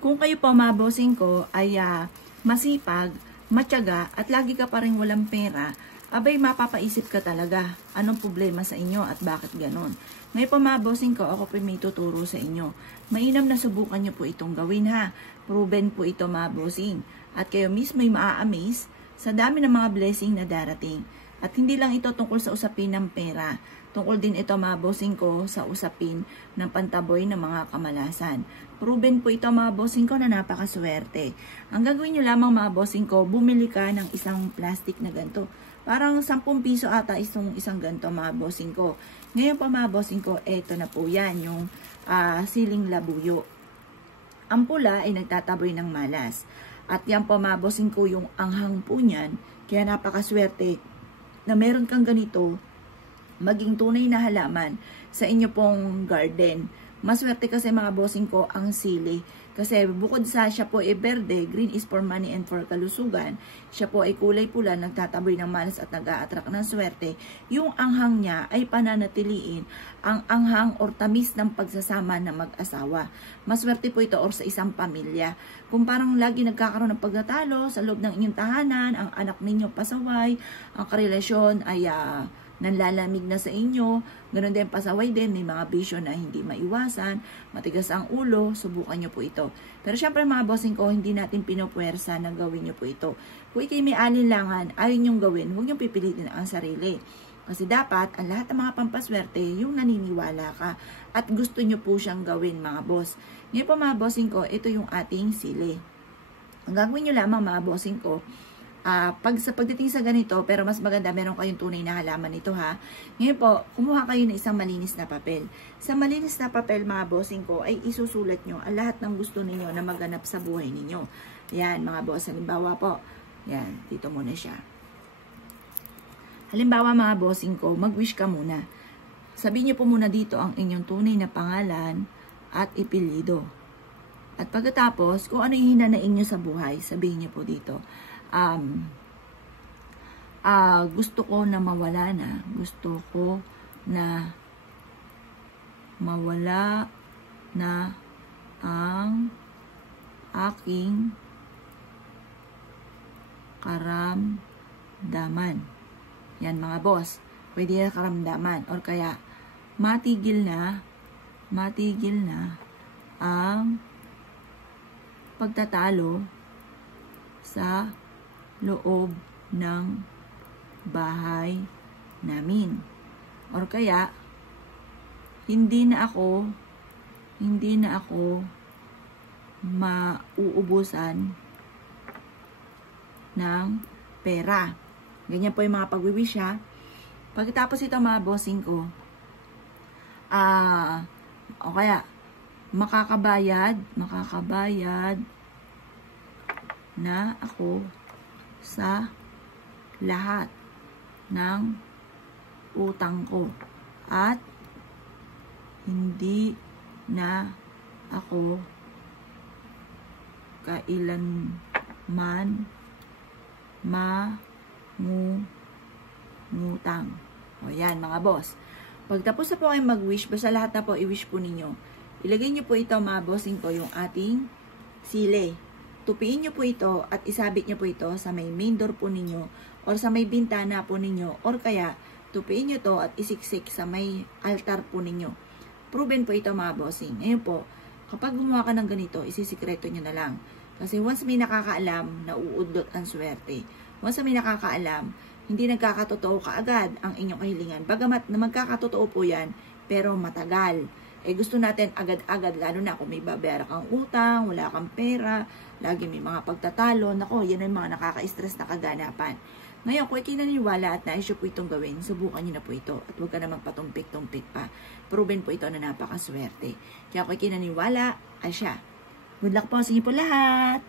Kung kayo po mga bossing ko ay masipag, matyaga at lagi ka pa rin walang pera, abay mapapaisip ka talaga anong problema sa inyo at bakit ganon. Ngayon po mga bossing ko, ako po may tuturo sa inyo. Mainam na subukan nyo po itong gawin ha. Proven po ito mga bossing. At kayo mismo ay maa-amaze sa dami ng mga blessing na darating. At hindi lang ito tungkol sa usapin ng pera. Tungkol din ito mga bossing ko sa usapin ng pantaboy ng mga kamalasan. Proven po ito mga bossing ko na napakaswerte. Ang gagawin nyo lamang mga bossing ko, bumili ka ng isang plastic na ganito. Parang 10 piso ata isang ganito mga bossing ko. Ngayon pa mga bossing ko, eto na po yan, yung siling labuyo. Ang pula ay nagtataboy ng malas. At yan po mga bossing ko, yung anghang po niyan, kaya napakaswerte na meron kang ganito, maging tunay na halaman sa inyo pong garden. Maswerte kasi mga bossing ko ang sili. Kasi bukod sa siya po ay berde, green is for money and for kalusugan. Siya po ay kulay pula, nagtataboy ng malas at nag-a-attract ng swerte. Yung anghang niya ay pananatiliin ang anghang or tamis ng pagsasama ng mag-asawa. Maswerte po ito or sa isang pamilya. Kung parang lagi nagkakaroon ng pagtatalo sa loob ng inyong tahanan, ang anak ninyo pasaway, ang karelasyon ay nanlalamig na sa inyo, ganoon din pasaway din, may mga bisyo na hindi maiwasan, matigas ang ulo, subukan nyo po ito. Pero syempre mga bossing ko, hindi natin pinupwersa na gawin nyo po ito. Kung ikay may alinlangan, ayaw nyong gawin, huwag nyong pipilitin ang sarili. Kasi dapat, ang lahat ng mga pampaswerte, yung naniniwala ka at gusto nyo po siyang gawin mga boss. Ngayon po mga bossing ko, ito yung ating sili. Ang gagawin nyo lamang mga bossing ko, pagdating sa ganito, pero mas maganda, meron kayong tunay na halaman ito ha. Ngayon po, kumuha kayo ng isang malinis na papel. Sa malinis na papel, mga bossing ko, ay isusulat nyo ang lahat ng gusto ninyo na maganap sa buhay ninyo. Yan, mga boss. Halimbawa po, yan, dito muna siya. Halimbawa, mga bossing ko, mag-wish ka muna. Sabihin nyo po muna dito ang inyong tunay na pangalan at ipilido. At pagkatapos, kung ano yung hinanain nyo sa buhay, sabihin nyo po dito. Gusto ko na mawala na. Gusto ko na mawala na ang aking karamdaman. Yan mga boss. Pwede na karamdaman. Or kaya, matigil na ang pagtatalo sa loob ng bahay namin. Or kaya, hindi na ako mauubusan ng pera. Ganyan po yung mga pag-wish ha. Pagkatapos ito mga bossing ko, o kaya, makakabayad na ako sa lahat ng utang ko at hindi na ako kailanman mangungutang. O yan mga boss. Pagtapos na po kayo mag-wish, basta lahat na po i-wish po ninyo. Ilagay nyo po ito mga bossing ko yung ating sili. Tupiin nyo po ito at isabit nyo po ito sa may main door po ninyo or sa may bintana po ninyo or kaya tupiin nyo to at isiksik sa may altar po ninyo. Proven po ito mga bossing. Ngayon po, kapag gumawa ka ng ganito, isisikreto nyo na lang. Kasi once may nakakaalam, nauudlot ang swerte. Once may nakakaalam, hindi nagkakatotoo kaagad ang inyong kahilingan. Bagamat na magkakatotoo po yan, pero matagal. Gusto natin agad-agad, lalo na kung may babayaran kang utang, wala kang pera, lagi may mga pagtatalo. Nako, yan ang mga nakaka-stress na kaganapan. Ngayon, kung ikinaniniwala at nais po itong gawin, subukan nyo na po ito. At huwag ka naman patumpik-tumpik pa. Proven po ito na napakaswerte. Kaya kung ikinaniniwala, ay siya. Good luck po sa inyo po lahat!